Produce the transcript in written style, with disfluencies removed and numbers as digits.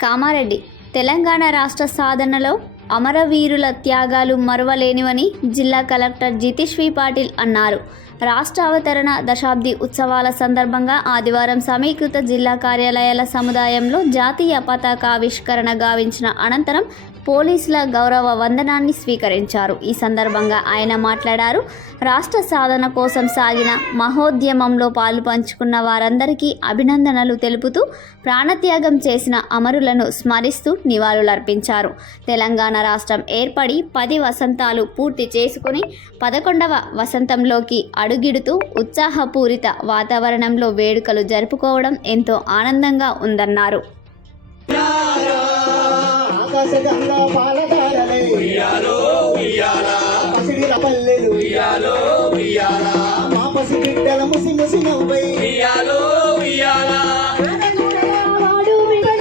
కామారెడ్డి తెలంగాణ రాష్ట్ర సాధనలో అమరవీరుల త్యాగాలు మరువలేనివని జిల్లా కలెక్టర్ జితేష్ వి పాటిల్ అన్నారు. రాష్ట్ర అవతరణ దశాబ్ది ఉత్సవాల సందర్భంగా ఆదివారం సమీకృత జిల్లా కార్యాలయాల సముదాయంలో జాతీయ పతాకావిష్కరణ గావించిన అనంతరం పోలీసుల గౌరవ వందనాన్ని స్వీకరించారు. ఈ సందర్భంగా ఆయన మాట్లాడారు. రాష్ట్ర సాధన కోసం సాగిన మహోద్యమంలో పాలు పంచుకున్న వారందరికీ అభినందనలు తెలుపుతూ ప్రాణత్యాగం చేసిన అమరులను స్మరిస్తూ నివాళులర్పించారు. తెలంగాణ రాష్ట్రం ఏర్పడి 10 వసంతాలు పూర్తి చేసుకుని 11వ వసంతంలోకి అడుగిడుతూ ఉత్సాహపూరిత వాతావరణంలో వేడుకలు జరుపుకోవడం ఎంతో ఆనందంగా ఉందన్నారు. ఆకాశగంగా పాలధారలై ఉయ్యాలో ఉయ్యాల పసిడిల పల్లెలు ఉయ్యాలో ఉయ్యాల మా పసి బిడ్డల ముసి ముసి నవ్వై ఉయ్యాలో ఉయ్యాల